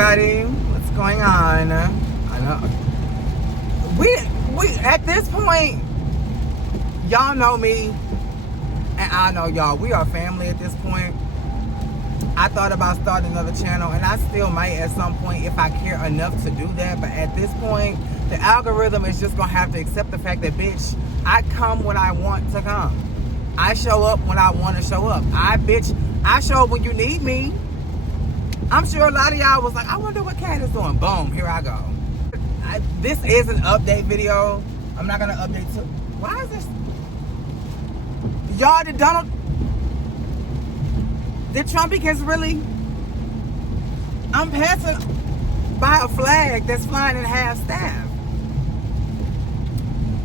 everybody. What's going on? I know we at this point, y'all know me and I know y'all. We are family at this point. I thought about starting another channel, and I still might at some point if I care enough to do that, but at this point the algorithm is just gonna have to accept the fact that, bitch, I come when I want to come. I show up when I want to show up. I show up when you need me. I'm sure a lot of y'all was like, I wonder what Cat is doing. Boom, here I go. This is an update video. I'm not gonna update to. Why is this? Y'all, did Trumpicans really? I'm passing by a flag that's flying in half staff.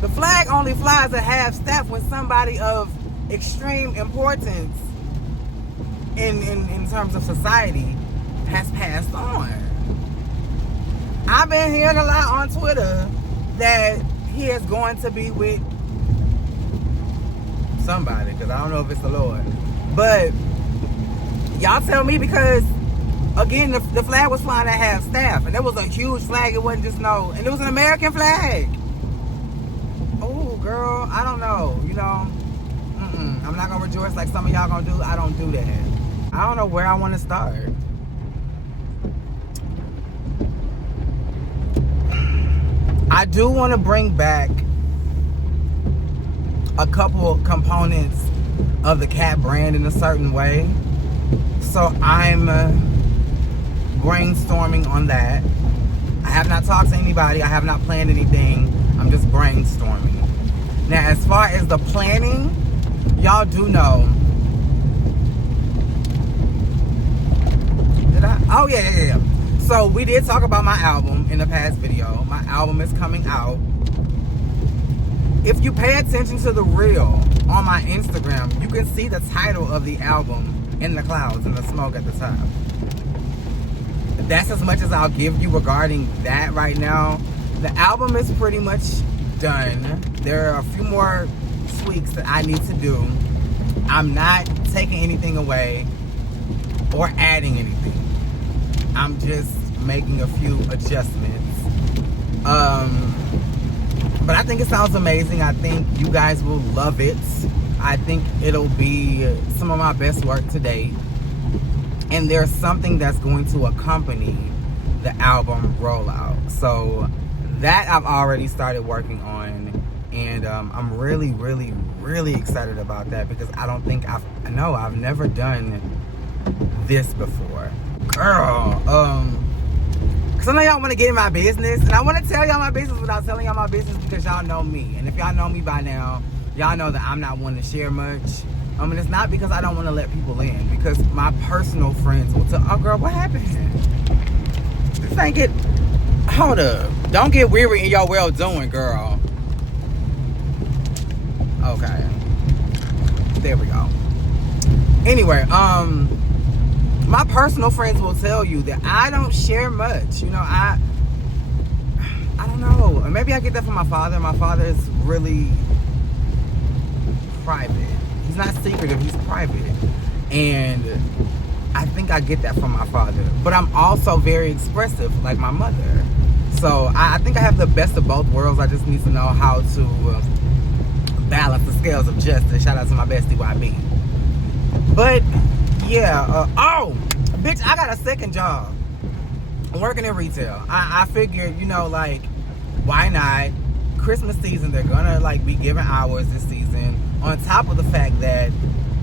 The flag only flies at half staff when somebody of extreme importance in terms of society has passed on. I've been hearing a lot on Twitter that he is going to be with somebody, because I don't know if it's the Lord. But y'all tell me, because again, the flag was flying at half staff, and it was a huge flag. It wasn't just and it was an American flag. Oh, girl, I don't know. You know, I'm not gonna rejoice like some of y'all gonna do. I don't do that. I don't know where I want to start. I do want to bring back a couple components of the Cat brand in a certain way. So I'm brainstorming on that. I have not talked to anybody. I have not planned anything. I'm just brainstorming. Now, as far as the planning, y'all do know. Did I? Oh, yeah. So we did talk about my album in the past video. My album is coming out. If you pay attention to the reel on my Instagram, you can see the title of the album in the clouds and the smoke at the top. That's as much as I'll give you regarding that right now. The album is pretty much done. There are a few more tweaks that I need to do. I'm not taking anything away or adding anything. I'm just making a few adjustments. But I think it sounds amazing. I think you guys will love it. I think it'll be some of my best work to date. And there's something that's going to accompany the album rollout. So that I've already started working on. And I'm really, really, really excited about that, because I don't think I've never done this before. Girl, because I know y'all want to get in my business, and I want to tell y'all my business without telling y'all my business, because y'all know me. And if y'all know me by now, y'all know that I'm not one to share much. And it's not because I don't want to let people in, because my personal friends will tell, oh girl, what happened? This ain't get, hold up. Don't get weary in your well doing, girl. Okay. There we go. Anyway, my personal friends will tell you that I don't share much. You know, I don't know. Maybe I get that from my father. My father is really private. He's not secretive, he's private. And I think I get that from my father. But I'm also very expressive, like my mother. So I think I have the best of both worlds. I just need to know how to balance the scales of justice. Shout out to my bestie YB. But yeah, oh, bitch, I got a second job. I'm working in retail. I figured, you know, like, why not? Christmas season, they're gonna like be giving hours this season. On top of the fact that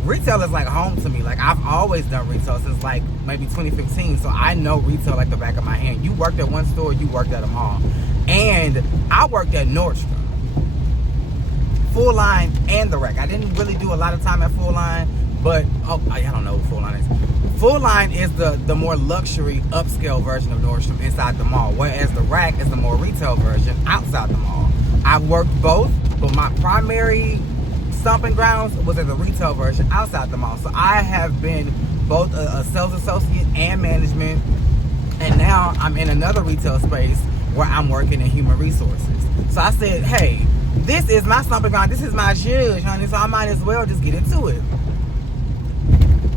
retail is like home to me. Like, I've always done retail since like maybe 2015. So I know retail like the back of my hand. You worked at one store, you worked at a mall. And I worked at Nordstrom. Full Line and the Rack. I didn't really do a lot of time at Full Line, but I don't know what Full Line is. Full Line is the more luxury upscale version of Nordstrom inside the mall, whereas the Rack is the more retail version outside the mall. I've worked both, but my primary stomping grounds was at the retail version outside the mall. So I have been both a sales associate and management, and now I'm in another retail space where I'm working in human resources. So I said, hey, this is my stomping ground, this is my judge, honey, so I might as well just get into it.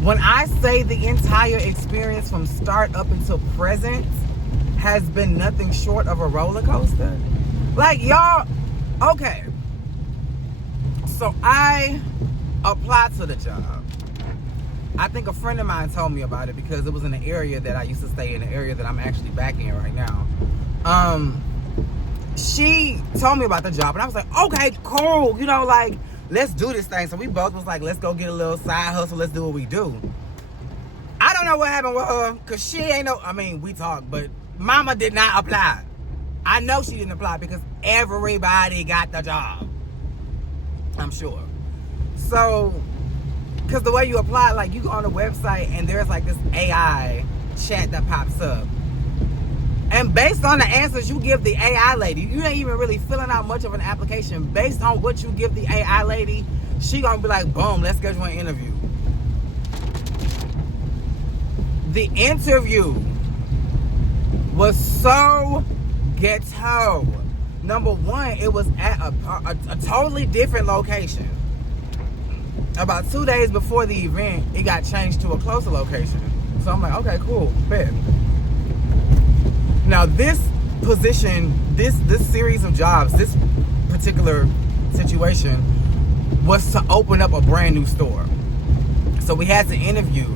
When I say the entire experience from start up until present has been nothing short of a roller coaster. Like, y'all, okay. So I applied to the job. I think a friend of mine told me about it because it was in the area that I used to stay in, the area that I'm actually back in right now. She told me about the job, and I was like, okay, cool. You know, like, let's do this thing. So we both was like, let's go get a little side hustle. Let's do what we do. I don't know what happened with her, because she ain't no, I mean, we talked, but mama did not apply. I know she didn't apply because everybody got the job. I'm sure. So, because the way you apply, like, you go on the website and there's like this AI chat that pops up. And based on the answers you give the AI lady, you ain't even really filling out much of an application. Based on what you give the AI lady, she gonna be like, boom, let's schedule an interview. The interview was so ghetto. Number one, it was at a totally different location. About 2 days before the event, it got changed to a closer location. So I'm like, okay, cool, bet. Now this position, this series of jobs, this particular situation was to open up a brand new store. So we had to interview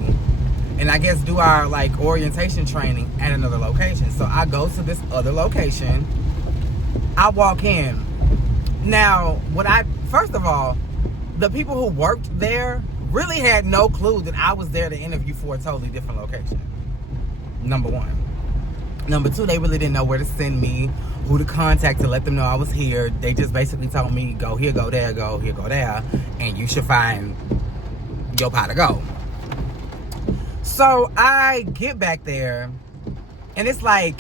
and I guess do our like orientation training at another location. So I go to this other location. I walk in. Now, first of all, the people who worked there really had no clue that I was there to interview for a totally different location. Number one. Number two, they really didn't know where to send me, who to contact to let them know I was here. They just basically told me, go here, go there, go here, go there, and you should find your pot to go. So I get back there, and it's like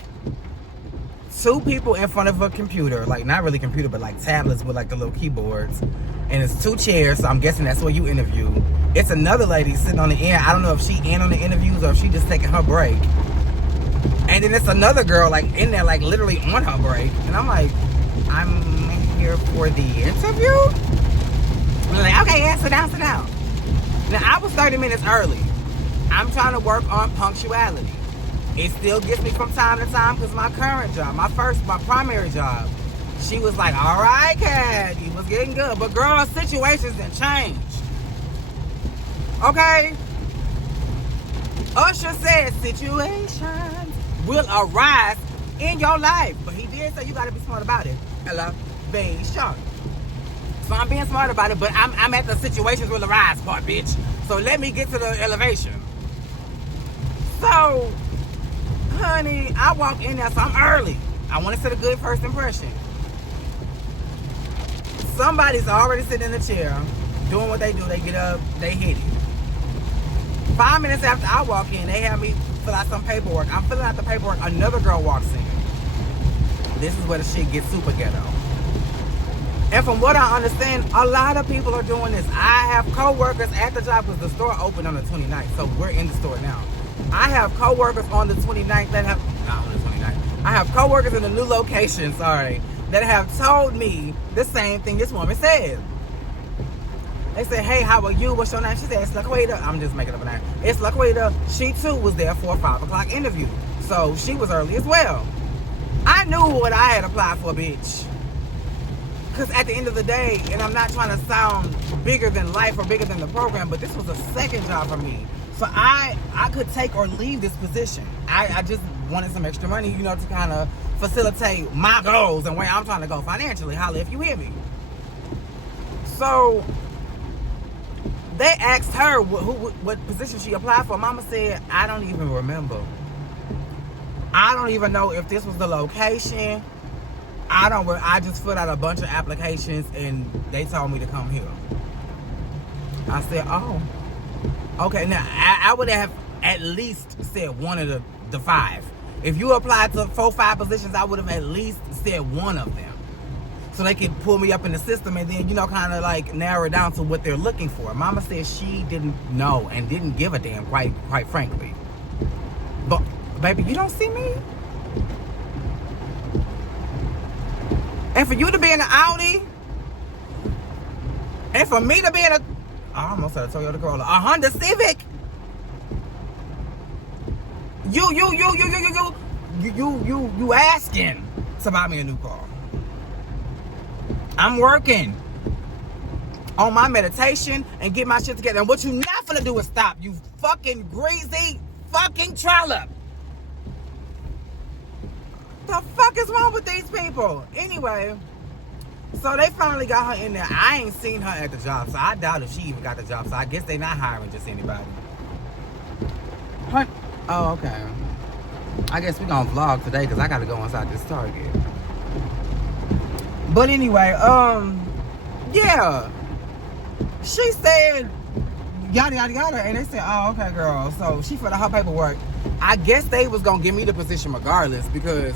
2 people in front of a computer, like not really computer, but like tablets with like the little keyboards. And it's 2 chairs, so I'm guessing that's where you interview. It's another lady sitting on the end. I don't know if she in on the interviews or if she just taking her break. And then it's another girl like in there, like literally on her break. And I'm like, I'm here for the interview? And I'm like, okay, yeah, sit down, sit down. Now I was 30 minutes early. I'm trying to work on punctuality. It still gets me from time to time because my current job, my primary job, she was like, all right, Kat, you was getting good. But girl, situations done changed. Okay? Usher said situations will arise in your life. But he did say you got to be smart about it. Hello? Be sharp. So I'm being smart about it, but I'm at the situations will arise part, bitch. So let me get to the elevation. So, honey, I walk in there, so I'm early. I want to set a good first impression. Somebody's already sitting in the chair, doing what they do. They get up, they hit it. 5 minutes after I walk in, they have me fill out some paperwork. I'm filling out the paperwork. Another girl walks in. This is where the shit gets super ghetto. And from what I understand, a lot of people are doing this. I have co-workers at the job because the store opened on the 29th, so we're in the store now. I have co-workers on the 29th that have, not on the 29th. I have co-workers in the new location, sorry, that have told me the same thing this woman said. They said, hey, how are you? What's your name? She said, it's LaQuita. I'm just making up a name. It's LaQuita. She too was there for a 5 o'clock interview. So she was early as well. I knew what I had applied for, bitch. Because at the end of the day, and I'm not trying to sound bigger than life or bigger than the program, but this was a second job for me. So I could take or leave this position. I just wanted some extra money, you know, to kind of facilitate my goals and where I'm trying to go financially. Holla if you hear me. So they asked her what position she applied for. Mama said, I don't even remember. I don't even know if this was the location. I just filled out a bunch of applications and they told me to come here. I said, oh. Okay, now I would have at least said one of the 5. If you applied to 4 or 5 positions, I would have at least said one of them. So they could pull me up in the system and then, you know, kind of like narrow it down to what they're looking for. Mama said she didn't know and didn't give a damn, quite frankly. But, baby, you don't see me? And for you to be in an Audi, and for me to be in I almost said a Toyota Corolla, a Honda Civic. You you asking to buy me a new car. I'm working on my meditation and get my shit together. And what you not finna do is stop, you fucking greasy fucking trollop. The fuck is wrong with these people? Anyway, so they finally got her in there. I ain't seen her at the job, so I doubt if she even got the job. So I guess they not hiring just anybody. Oh, okay. I guess we gonna vlog today because I gotta go inside this Target. But anyway, yeah. She said yada yada yada, and they said, oh, okay, girl. So she filled out her paperwork. I guess they was gonna give me the position regardless, because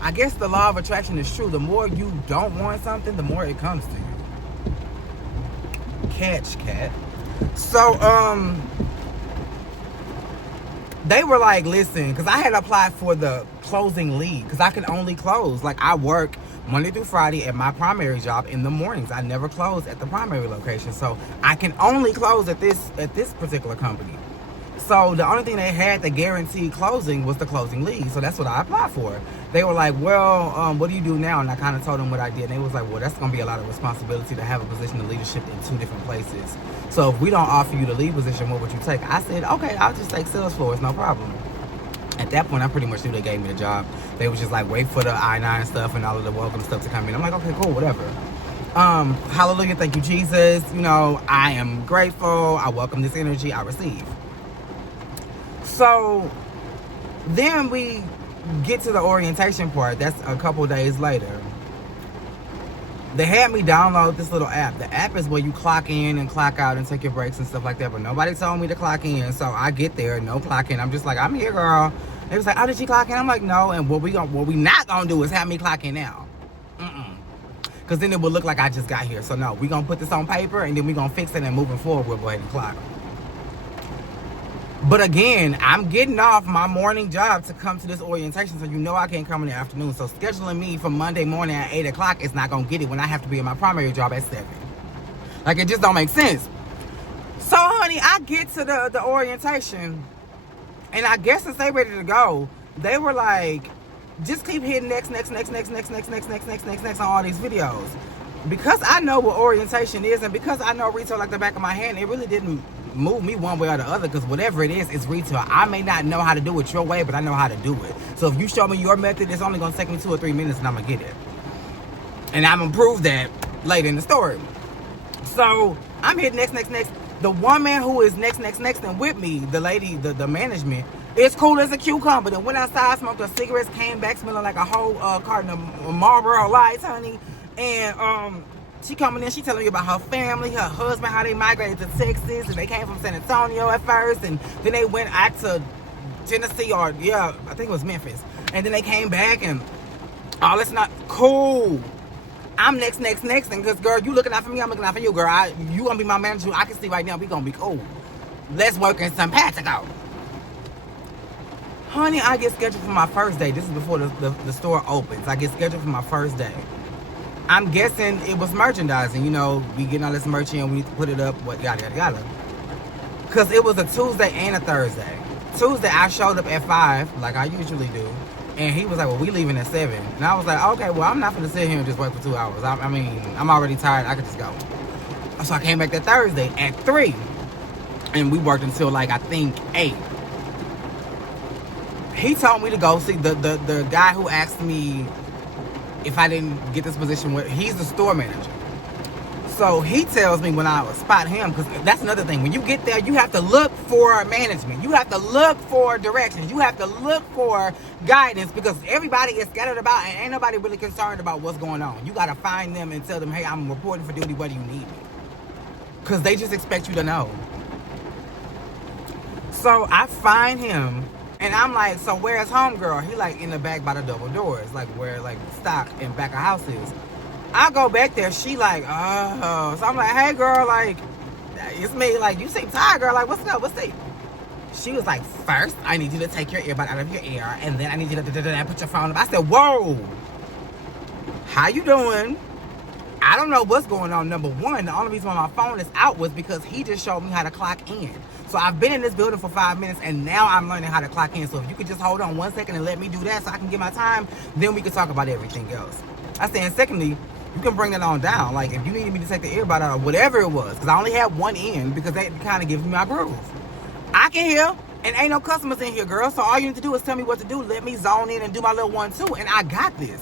I guess the law of attraction is true. The more you don't want something, the more it comes to you. Catch, cat. So, they were like, listen, because I had applied for the closing lead, because I can only close. Like, I work Monday through Friday at my primary job in the mornings. I never close at the primary location. So I can only close at this particular company. So the only thing they had to guarantee closing was the closing lead. So that's what I applied for. They were like, well, what do you do now? And I kind of told them what I did. And they was like, well, that's going to be a lot of responsibility to have a position of leadership in 2 different places. So if we don't offer you the lead position, what would you take? I said, okay, I'll just take sales floors, no problem. At that point, I pretty much knew they gave me the job. They was just like, wait for the I-9 stuff and all of the welcome stuff to come in. I'm like, okay, cool, whatever. Hallelujah, thank you, Jesus. You know, I am grateful. I welcome this energy I receive. So then we get to the orientation part. That's a couple days later. They had me download this little app. The app is where you clock in and clock out and take your breaks and stuff like that. But nobody told me to clock in. So I get there, no clock in. I'm just like, I'm here, girl. They was like, oh, did you clock in? I'm like, no. And what we not gonna do is have me clock in now. Because then it would look like I just got here. So no, we gonna put this on paper and then we gonna fix it, and moving forward, we'll go ahead and clock. But again, I'm getting off my morning job to come to this orientation, so you know I can't come in the afternoon. So scheduling me for Monday morning at 8 o'clock is not going to get it when I have to be in my primary job at 7. Like, it just don't make sense. So, honey, I get to the orientation, and I guess since they ready to go, they were like, just keep hitting next on all these videos. Because I know what orientation is, and because I know retail like the back of my hand, it really didn't move me one way or the other, because whatever it is, it's retail. I may not know how to do it your way, but I know how to do it. So if you show me your method, it's only going to take me 2 or 3 minutes and I'm going to get it. And I'm going to prove that later in the story. So I'm hitting next. The woman who is next and with me, the lady, the management, is cool as a cucumber. Then went outside, smoked her cigarettes, came back smelling like a whole carton of Marlboro Lights, honey. And she coming in, she telling me about her family, her husband, how they migrated to Texas, and they came from San Antonio at first, and then they went out to Tennessee, or yeah, I think it was Memphis, and then they came back, and oh, it's not cool. I'm next, and because girl, you looking out for me, I'm looking out for you, girl. You gonna be my manager. I can see right now we gonna be cool. Let's work in some Patico. Honey, I get scheduled for my first day. This is before the store opens. I get scheduled for my first day. I'm guessing it was merchandising. You know, we getting all this merch in, we put it up, what, yada. Because it was a Tuesday and a Thursday. Tuesday, I showed up at 5, like I usually do. And he was like, well, we leaving at 7. And I was like, okay, well, I'm not going to sit here and just wait for 2 hours. I mean, I'm already tired. I could just go. So I came back that Thursday at 3. And we worked until, like, I think 8. He told me to go see the guy who asked me if I didn't get this position. He's the store manager. So he tells me when I spot him, because that's another thing. When you get there, you have to look for management. You have to look for directions. You have to look for guidance, because everybody is scattered about and ain't nobody really concerned about what's going on. You got to find them and tell them, hey, I'm reporting for duty, whether you need me. Because they just expect you to know. So I find him, and I'm like, so where's homegirl? He like in the back by the double doors, like where like stock and back of house is. I go back there, she like, oh. So I'm like, hey girl, like, it's me. Like, you seem tired, girl. Like, what's up? What's up? She was like, first, I need you to take your earbud out of your ear, and then I need you to put your phone up. I said, whoa. How you doing? I don't know what's going on. Number one, the only reason why my phone is out was because he just showed me how to clock in. So I've been in this building for 5 minutes, and now I'm learning how to clock in. So if you could just hold on 1 second and let me do that so I can get my time, then we can talk about everything else. I said, and secondly, you can bring that on down. Like, if you needed me to take the earbud out or whatever it was, because I only had one in, because that kind of gives me my groove. I can hear, and ain't no customers in here, girl. So all you need to do is tell me what to do. Let me zone in and do my little 1-2, and I got this.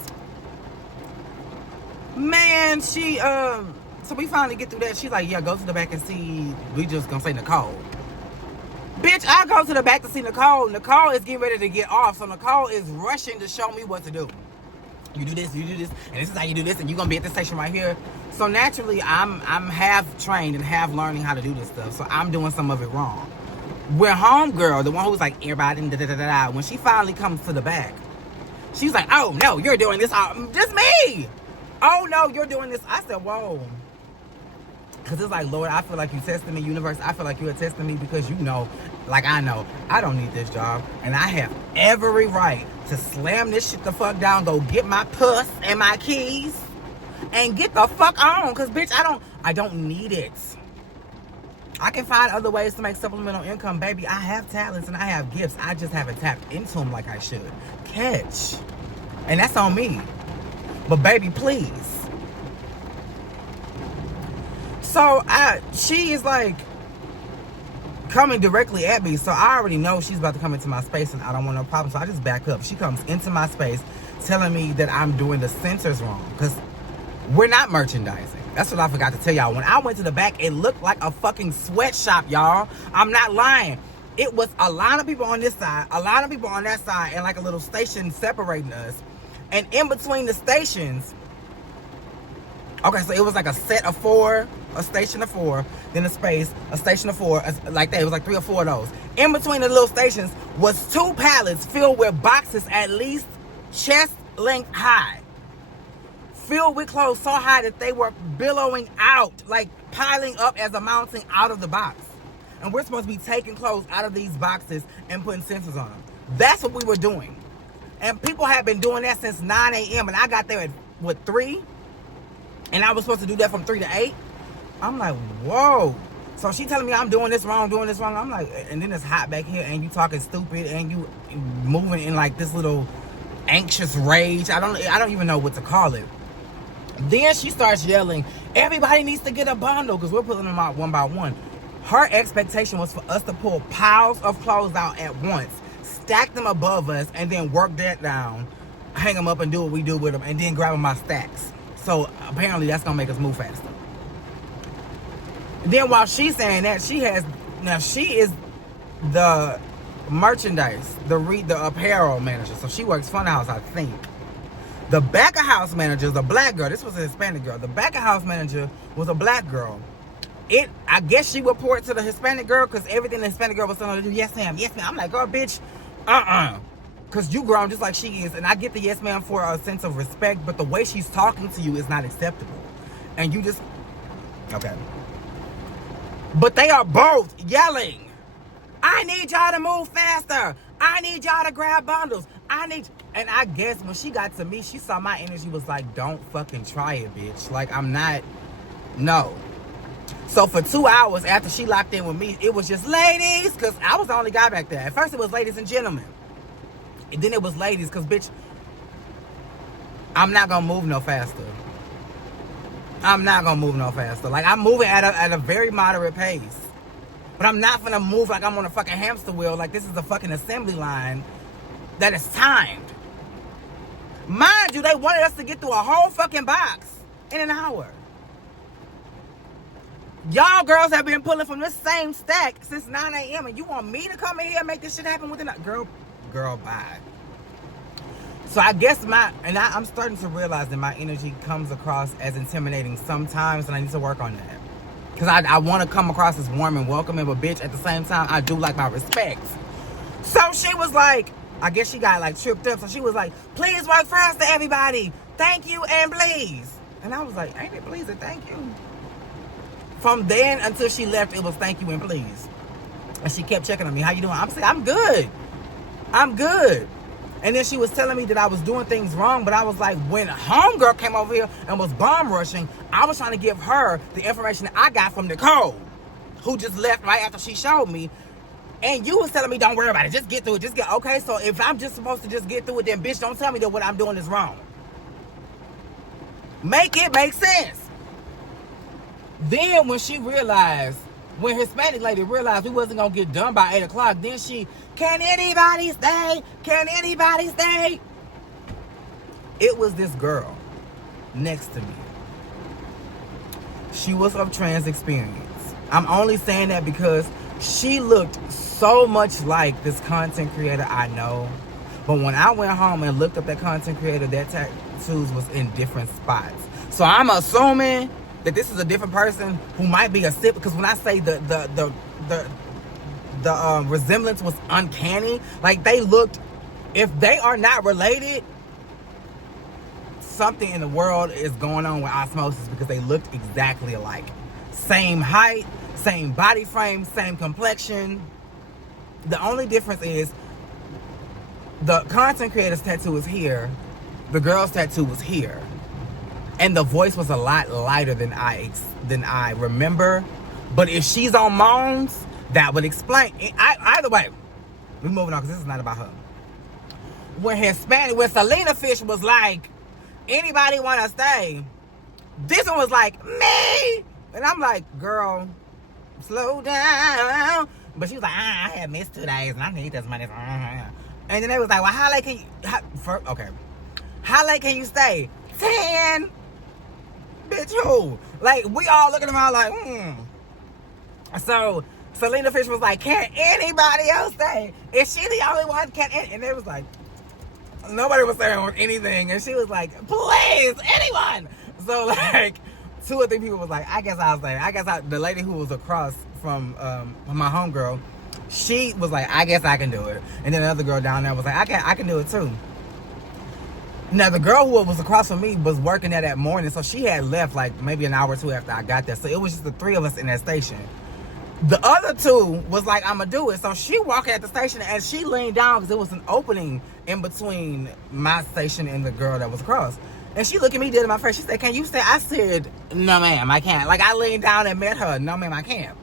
Man, so we finally get through that. She's like, yeah, go to the back and see. We just gonna say Nicole. Bitch, I go to the back to see Nicole. Nicole is getting ready to get off. So Nicole is rushing to show me what to do. You do this, and this is how you do this, and you're gonna be at this station right here. So naturally, I'm half trained and half learning how to do this stuff. So I'm doing some of it wrong. When homegirl, the one who was like, everybody, when she finally comes to the back, she's like, oh no, you're doing this. Just me. Oh no, you're doing this. I said, whoa. Because it's like, Lord, I feel like you testing me, universe. I feel like you're testing me because you know, like I know, I don't need this job. And I have every right to slam this shit the fuck down, go get my puss and my keys, and get the fuck on. Because, bitch, I don't need it. I can find other ways to make supplemental income, baby. I have talents and I have gifts. I just haven't tapped into them like I should. Catch. And that's on me. But, baby, please. So she is like coming directly at me. So I already know she's about to come into my space and I don't want no problem. So I just back up. She comes into my space telling me that I'm doing the sensors wrong. Because we're not merchandising. That's what I forgot to tell y'all. When I went to the back, it looked like a fucking sweatshop, y'all. I'm not lying. It was a lot of people on this side, a lot of people on that side, and like a little station separating us. And in between the stations, okay, so it was like a set of 4, a station of 4, then a space, a station of 4, like that. It was like 3 or 4 of those. In between the little stations was 2 pallets filled with boxes at least chest length high. Filled with clothes so high that they were billowing out, like piling up as a mountain out of the box. And we're supposed to be taking clothes out of these boxes and putting sensors on them. That's what we were doing. And people have been doing that since 9 a.m. And I got there at 3. And I was supposed to do that from 3 to 8. I'm like, whoa. So she telling me I'm doing this wrong. I'm like, and then it's hot back here and you talking stupid and you moving in like this little anxious rage. I don't even know what to call it. Then she starts yelling, everybody needs to get a bundle because we're pulling them out one by one. Her expectation was for us to pull piles of clothes out at once, stack them above us, and then work that down, hang them up and do what we do with them, and then grab them by stacks. So apparently that's going to make us move faster. Then while she's saying that, she is the merchandise, the apparel manager. So she works Funhouse, I think. The back of house manager is a black girl. This was a Hispanic girl. The back of house manager was a black girl. I guess she reported to the Hispanic girl because everything the Hispanic girl was telling her to do, yes ma'am, yes ma'am. I'm like, girl, bitch, because you grown just like she is. And I get the yes ma'am for a sense of respect, but the way she's talking to you is not acceptable. And you just, okay. But they are both yelling, I need y'all to move faster. I need y'all to grab bundles. And I guess when she got to me, she saw my energy was like, don't fucking try it, bitch. Like, I'm not, no. So for 2 hours after she locked in with me, it was just ladies, because I was the only guy back there. At first it was ladies and gentlemen. And then it was ladies, because, bitch, I'm not going to move no faster. Like, I'm moving at a very moderate pace. But I'm not going to move like I'm on a fucking hamster wheel, like this is a fucking assembly line that is timed. Mind you, they wanted us to get through a whole fucking box in an hour. Y'all girls have been pulling from this same stack since 9 a.m. and you want me to come in here and make this shit happen within a... Girl, bye. So I guess I'm starting to realize that my energy comes across as intimidating sometimes, and I need to work on that. Because I want to come across as warm and welcoming, but bitch, at the same time, I do like my respect. So she was like, I guess she got like tripped up. So she was like, please work faster, everybody. Thank you and please. And I was like, ain't it please and thank you? From then until she left, it was thank you and please. And she kept checking on me. How you doing? I'm saying, I'm good. And then she was telling me that I was doing things wrong, but I was like, when homegirl came over here and was bomb rushing, I was trying to give her the information that I got from Nicole. who just left right after she showed me. And you was telling me, don't worry about it. Just get through it. Okay, so if I'm just supposed to just get through it, then bitch, don't tell me that what I'm doing is wrong. Make it make sense. Then when Hispanic lady realized we wasn't going to get done by 8 o'clock, then can anybody stay? Can anybody stay? It was this girl next to me. She was of trans experience. I'm only saying that because she looked so much like this content creator I know. But when I went home and looked up that content creator, that tattoos was in different spots. So I'm assuming that this is a different person who might be a sip, because when I say the resemblance was uncanny, like they looked, if they are not related, something in the world is going on with osmosis, because they looked exactly alike. Same height, same body frame, same complexion. The only difference is the content creator's tattoo is here, the girl's tattoo was here, and the voice was a lot lighter than I remember. But if she's on Moans, that would explain. Either way, we're moving on because this is not about her. When Selena Fish was like, anybody want to stay? This one was like, me. And I'm like, girl, slow down. But she was like, I had missed 2 days and I need this money. And then they was like, well, how late can you, how late can you stay? 10. Bitch, who? Like, we all looking around like, So Selena Fish was like, can anybody else stay? Is she the only one? And they was like, nobody was saying anything. And she was like, please, anyone. So like 2 or 3 people was like, I guess I'll stay. The lady who was across from my homegirl, she was like, I guess I can do it. And then another girl down there was like, I can do it too. Now, the girl who was across from me was working there that morning, so she had left like maybe an hour or 2 after I got there. So it was just the 3 of us in that station. The other 2 was like, I'm going to do it. So she walked at the station and she leaned down because there was an opening in between my station and the girl that was across. And she looked at me dead in my face. She said, can you stay? I said, no, ma'am, I can't. Like, I leaned down and met her. No, ma'am, I can't.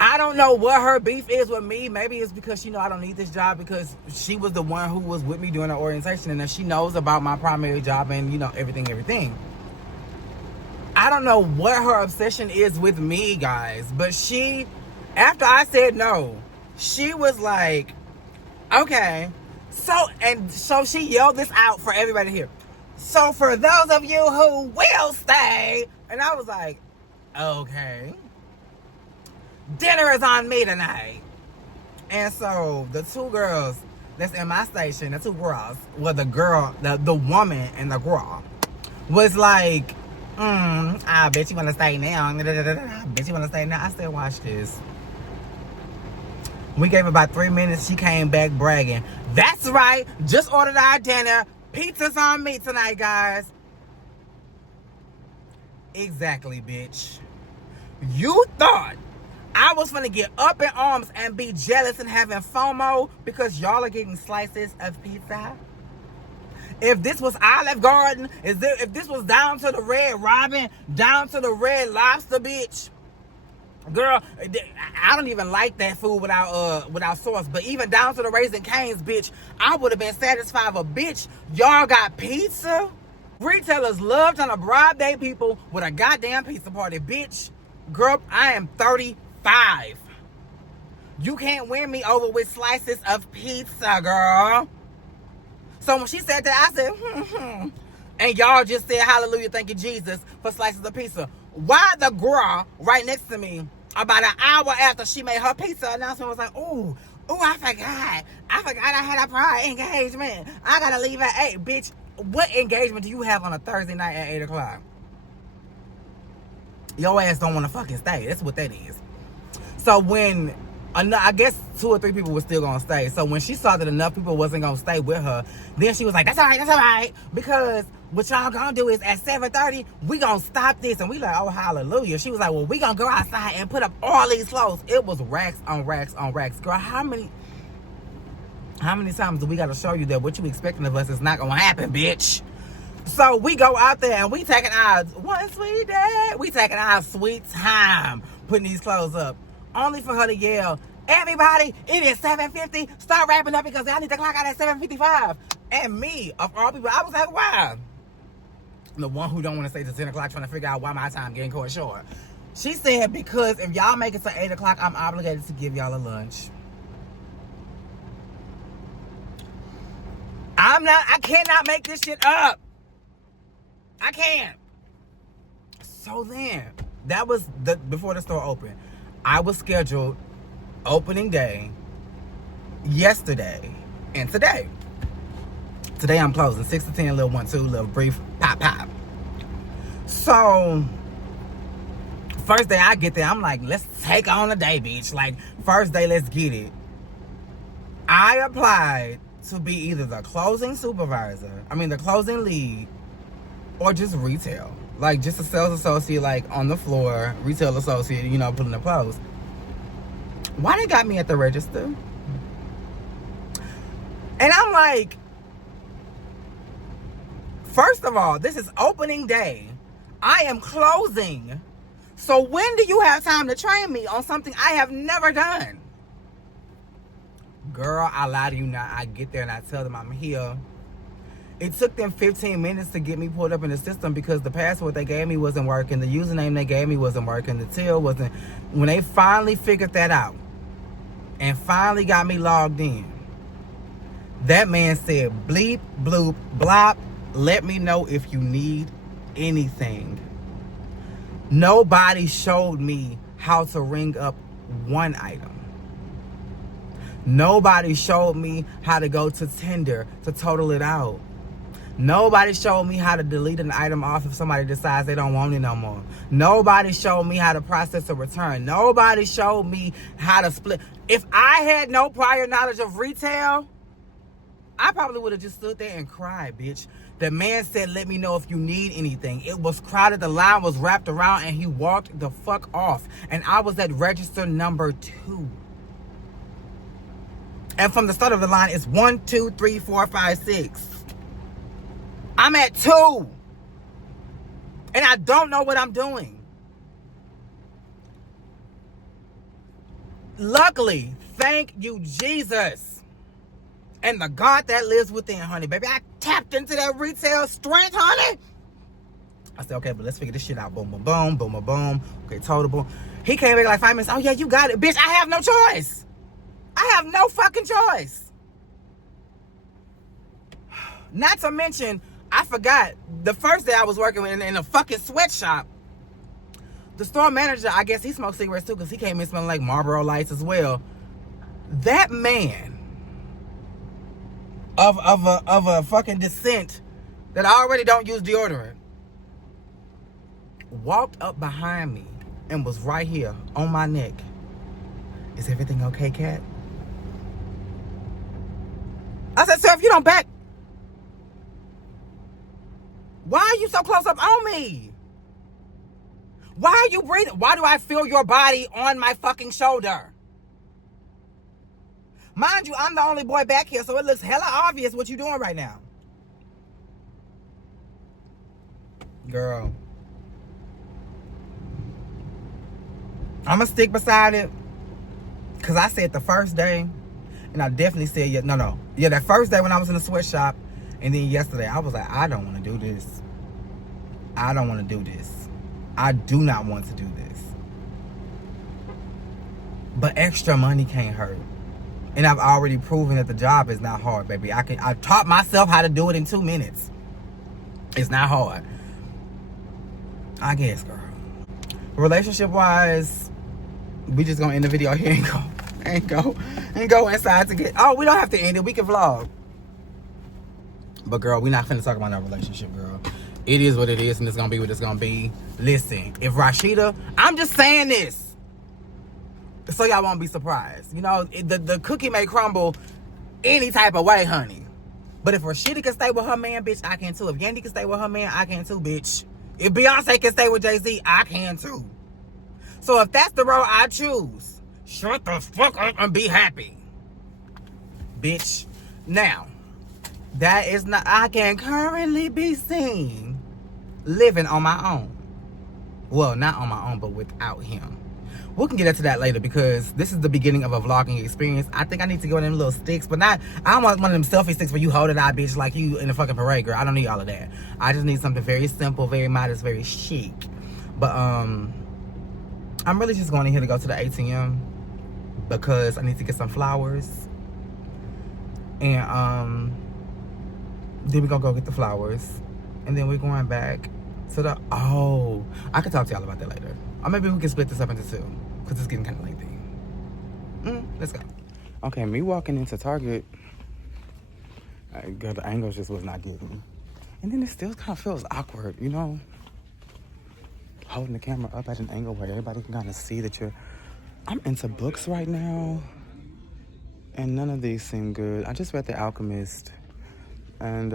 I don't know what her beef is with me. Maybe it's because, I don't need this job, because she was the one who was with me during the orientation, and then she knows about my primary job and, everything. I don't know what her obsession is with me, guys, but after I said no, she was like, okay. So she yelled this out for everybody to hear. So for those of you who will stay, and I was like, okay. Dinner is on me tonight. And so the 2 girls that's in my station, the 2 girls, well, the woman and the girl was like, I bet you want to stay now. I bet you want to stay now. I said, watch this. We gave about 3 minutes. She came back bragging. That's right. Just ordered our dinner. Pizza's on me tonight, guys. Exactly, bitch. You thought I was gonna get up in arms and be jealous and having FOMO because y'all are getting slices of pizza? If this was Olive Garden, if this was down to the Red Robin, down to the Red Lobster, bitch, girl, I don't even like that food without sauce. But even down to the Raising Cane's, bitch, I would have been satisfied. But bitch, y'all got pizza? Retailers love trying to bribe their people with a goddamn pizza party, bitch. Girl, I am 35. You can't win me over with slices of pizza, girl. So when she said that, I said, And y'all just said, hallelujah, thank you, Jesus, for slices of pizza. Why the girl right next to me, about an hour after she made her pizza announcement, was like, ooh, I forgot I had a prior engagement. I gotta leave at 8. Bitch, what engagement do you have on a Thursday night at 8 o'clock? Your ass don't want to fucking stay. That's what that is. So when, I guess 2 or 3 people were still going to stay. So when she saw that enough people wasn't going to stay with her, then she was like, that's all right. Because what y'all going to do is at 7:30, we going to stop this. And we like, oh, hallelujah. She was like, well, we going to go outside and put up all these clothes. It was racks on racks on racks. Girl, how many times do we got to show you that what you expecting of us is not going to happen, bitch? So we go out there and we taking our one sweet day. We taking our sweet time. putting these clothes up. Only for her to yell, everybody, it is 7:50. Start wrapping up because I need to clock out at 7:55. And me, of all people, I was like, why? The one who don't want to stay to 10 o'clock trying to figure out why my time getting cut short. She said, because if y'all make it to 8 o'clock, I'm obligated to give y'all a lunch. I cannot make this shit up. I can't. So then, that was before the store opened. I was scheduled opening day yesterday and today. Today I'm closing 6 to 10, little 1, 2, little brief pop. So first day I get there, I'm like, let's take on the day, bitch. Like, first day, let's get it. I applied to be either the closing supervisor, the closing lead, or just retail. Like, just a sales associate, like, on the floor, retail associate, putting the clothes. Why they got me at the register? And I'm like, first of all, this is opening day. I am closing. So when do you have time to train me on something I have never done? Girl, I lie to you not. I get there and I tell them I'm here. It took them 15 minutes to get me pulled up in the system because the password they gave me wasn't working. The username they gave me wasn't working. The till wasn't. When they finally figured that out and finally got me logged in, that man said, bleep, bloop, blop, let me know if you need anything. Nobody showed me how to ring up one item. Nobody showed me how to go to Tinder to total it out. Nobody showed me how to delete an item off if somebody decides they don't want it no more. Nobody showed me how to process a return. Nobody showed me how to split. If I had no prior knowledge of retail, I probably would have just stood there and cried, bitch. The man said, let me know if you need anything. It was crowded. The line was wrapped around and he walked the fuck off. And I was at register number 2. And from the start of the line, it's 1, 2, 3, 4, 5, 6. I'm at 2. And I don't know what I'm doing. Luckily, thank you, Jesus. And the God that lives within, honey, baby. I tapped into that retail strength, honey. I said, okay, but let's figure this shit out. Boom, boom, boom, boom, boom, boom. Okay, totable. He came back like 5 minutes. Oh, yeah, you got it. Bitch, I have no choice. I have no fucking choice. Not to mention, I forgot, the first day I was working in a fucking sweatshop, the store manager, I guess he smoked cigarettes too because he came in smelling like Marlboro Lights as well. That man of a fucking descent that I already don't use deodorant walked up behind me and was right here on my neck. Is everything okay, Kat? I said, sir, if you don't back, why are you so close up on me? Why are you breathing? Why do I feel your body on my fucking shoulder? Mind you, I'm the only boy back here, so it looks hella obvious what you're doing right now. Girl. I'm going to stick beside it. Because I said the first day, and I definitely said, yeah, that first day when I was in the sweatshop, and then yesterday, I was like, I don't want to do this. I don't want to do this. I do not want to do this. But extra money can't hurt. And I've already proven that the job is not hard, baby. I taught myself how to do it in 2 minutes. It's not hard. I guess, girl. Relationship-wise, we just gonna end the video here and go inside to get. Oh, we don't have to end it. We can vlog. But girl, we're not finna talk about our relationship, girl. It is what it is, and it's gonna be what it's gonna be. Listen, if Rashida, I'm just saying this so y'all won't be surprised. The cookie may crumble any type of way, honey. But if Rashida can stay with her man, bitch, I can too. If Yandy can stay with her man, I can too, bitch. If Beyonce can stay with Jay-Z, I can too. So if that's the road I choose, shut the fuck up and be happy, bitch. Now, that is not, I can currently be seen living on my own. Well, not on my own, but without him. We can get into that later because this is the beginning of a vlogging experience. I think I need to go in them little sticks, but not, I don't want one of them selfie sticks where you hold it out, bitch, like you in a fucking parade, girl. I don't need all of that. I just need something very simple, very modest, very chic. But I'm really just going in here to go to the ATM because I need to get some flowers. And then we're gonna go get the flowers. And then we're going back to the, I can talk to y'all about that later. Or maybe we can split this up into two because it's getting kind of lengthy. Let's go. Okay, me walking into Target, the angles just was not getting. And then it still kind of feels awkward, you know? Holding the camera up at an angle where everybody can kind of see that I'm into books right now. And none of these seem good. I just read The Alchemist. And,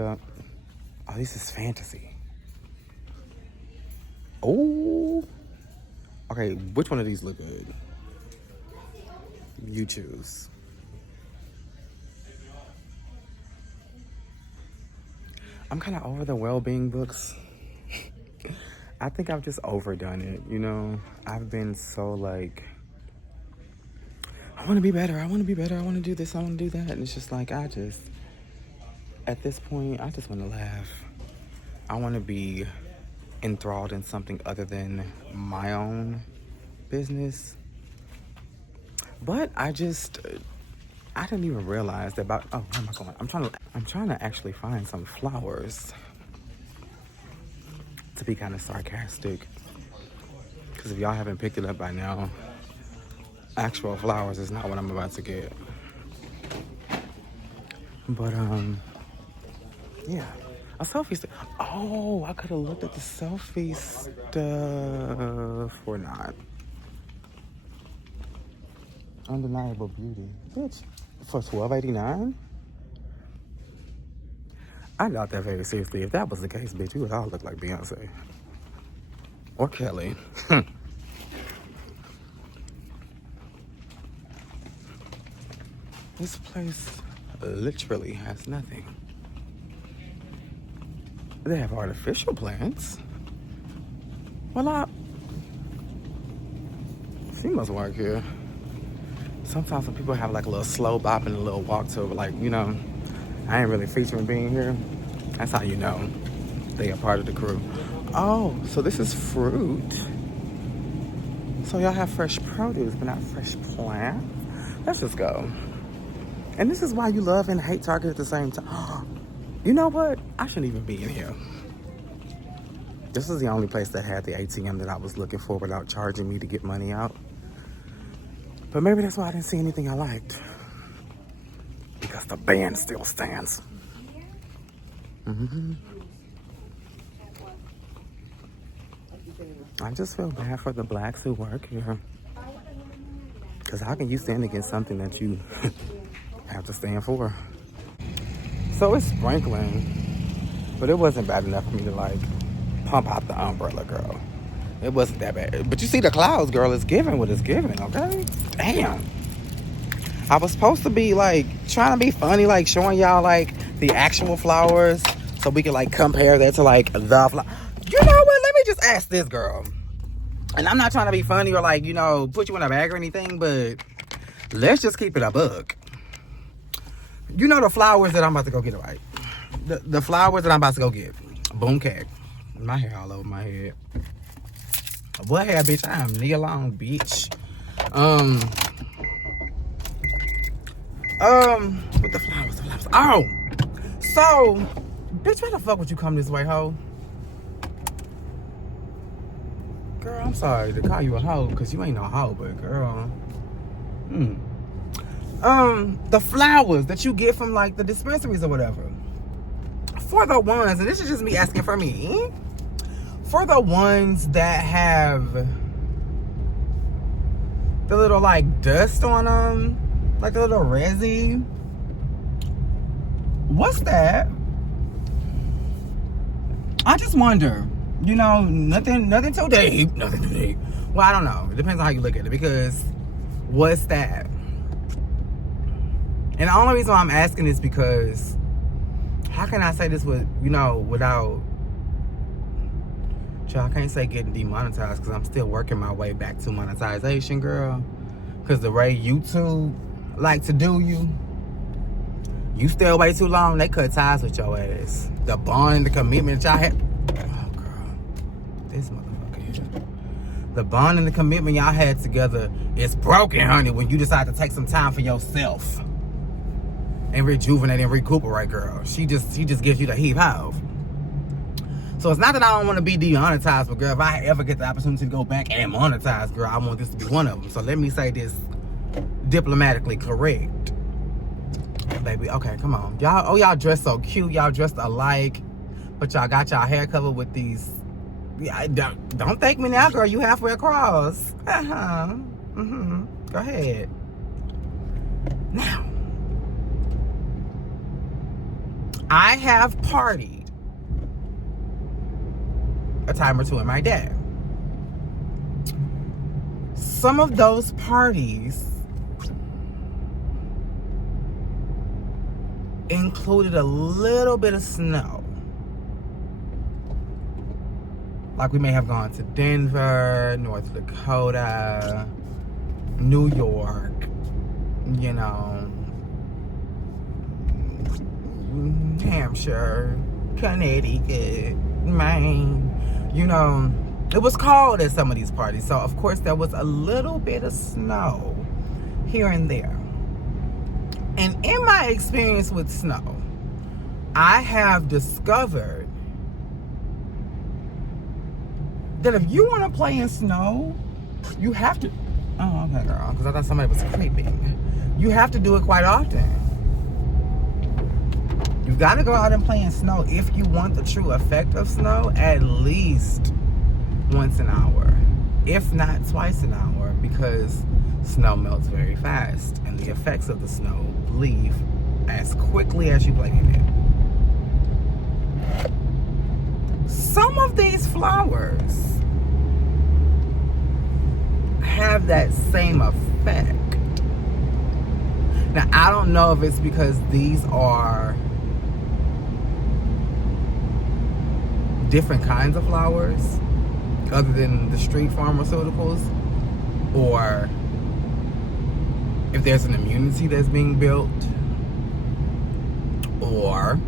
this is fantasy. Oh. Okay, which one of these look good? You choose. I'm kind of over the well-being books. I think I've just overdone it, you know? I've been so like, I want to be better, I want to be better, I want to do this, I want to do that. And it's just like, at this point, I just want to laugh. I want to be enthralled in something other than my own business. But I didn't even realize that where am I going? I'm trying to actually find some flowers. To be kind of sarcastic. Because if y'all haven't picked it up by now, actual flowers is not what I'm about to get. But, yeah. A selfie stick. Oh, I could have looked at the selfie stuff or not. Undeniable beauty. Bitch, for $12.89? I doubt that very seriously. If that was the case, bitch, we would all look like Beyonce. Or Kelly. This place literally has nothing. They have artificial plants. Well, she must work here. Sometimes when people have like a little slow bop and a little walk to it, like, you know, I ain't really featuring being here. That's how you know they are part of the crew. Oh, so this is fruit. So y'all have fresh produce, but not fresh plants? Let's just go. And this is why you love and hate Target at the same time. You know what? I shouldn't even be in here. This is the only place that had the ATM that I was looking for without charging me to get money out. But maybe that's why I didn't see anything I liked. Because the band still stands. I just feel bad for the blacks who work here. Because how can you stand against something that you have to stand for? So it's sprinkling, but it wasn't bad enough for me to like pump out the umbrella, girl. It wasn't that bad. But you see the clouds, girl, it's giving what it's giving, okay? Damn. I was supposed to be like trying to be funny, like showing y'all like the actual flowers so we can like compare that to like the flower. You know what? Let me just ask this girl. And I'm not trying to be funny or like, you know, put you in a bag or anything, but let's just keep it a buck. You know the flowers that I'm about to go get, right? The flowers that I'm about to go get. Boom cat. My hair all over my head. What hair, bitch? I am knee long, bitch. With the flowers. Oh! So, bitch, why the fuck would you come this way, hoe? Girl, I'm sorry to call you a hoe, because you ain't no hoe, but girl. The flowers that you get from like the dispensaries or whatever. For the ones, and this is just me asking for me. For the ones that have the little like dust on them, like the little resin. What's that? I just wonder. You know, nothing too deep. Nothing too deep. Well, I don't know. It depends on how you look at it, because what's that? And the only reason why I'm asking is because how can I say this with, you know, without Y'all can't say getting demonetized because I'm still working my way back to monetization, girl. Because the way YouTube like to do you stay away too long, they cut ties with your ass. The bond and the commitment y'all had. Oh, girl. This motherfucker here. The bond and the commitment y'all had together is broken, honey, when you decide to take some time for yourself. And rejuvenate and recuperate, girl. She just gives you the heave-ho. So it's not that I don't want to be demonetized, but girl, if I ever get the opportunity to go back and monetize, girl, I want this to be one of them. So let me say this diplomatically correct. Baby, okay, come on. Y'all dressed so cute. Y'all dressed alike. But y'all got y'all hair covered with these. Don't thank me now, girl. You halfway across. Go ahead. Now, I have partied a time or two in my day. Some of those parties included a little bit of snow. Like we may have gone to Denver, North Dakota, New York, you know, Hampshire, Connecticut, Maine. You know, it was cold at some of these parties. So, of course, there was a little bit of snow here and there. And in my experience with snow, I have discovered that if you want to play in snow, you have to... Oh, okay, girl, because I thought somebody was creeping. You have to do it quite often. You've got to go out and play in snow if you want the true effect of snow, at least once an hour, if not twice an hour, because snow melts very fast and the effects of the snow leave as quickly as you play in it. Some of these flowers have that same effect. Now, I don't know if it's because these are different kinds of flowers other than the street pharmaceuticals, or if there's an immunity that's being built, or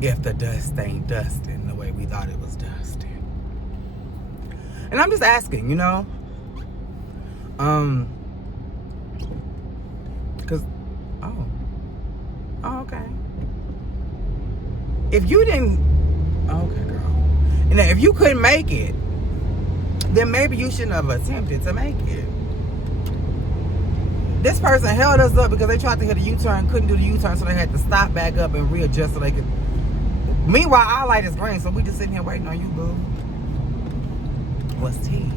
if the dust ain't dusting the way we thought it was dusting. And I'm just asking, you know, because oh, okay. If you didn't, okay, girl. And if you couldn't make it, then maybe you shouldn't have attempted to make it. This person held us up because they tried to hit a U-turn, couldn't do the U-turn, so they had to stop back up and readjust so they could. Meanwhile, our light is green, so we just sitting here waiting on you, boo. What's tea?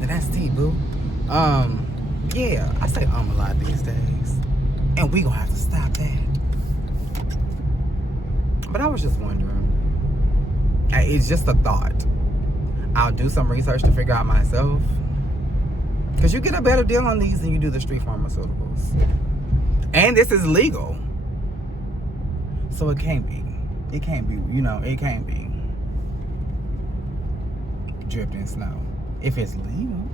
Now that's tea, boo. Yeah, I say a lot these days. And we gonna have to stop that. But I was just wondering. It's just a thought. I'll do some research to figure out myself. Because you get a better deal on these than you do the street pharmaceuticals. And this is legal. So it can't be. It can't be, you know, it can't be dripped in snow. If it's legal.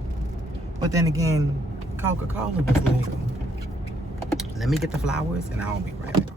But then again, Coca-Cola was legal. Let me get the flowers and I'll be right back.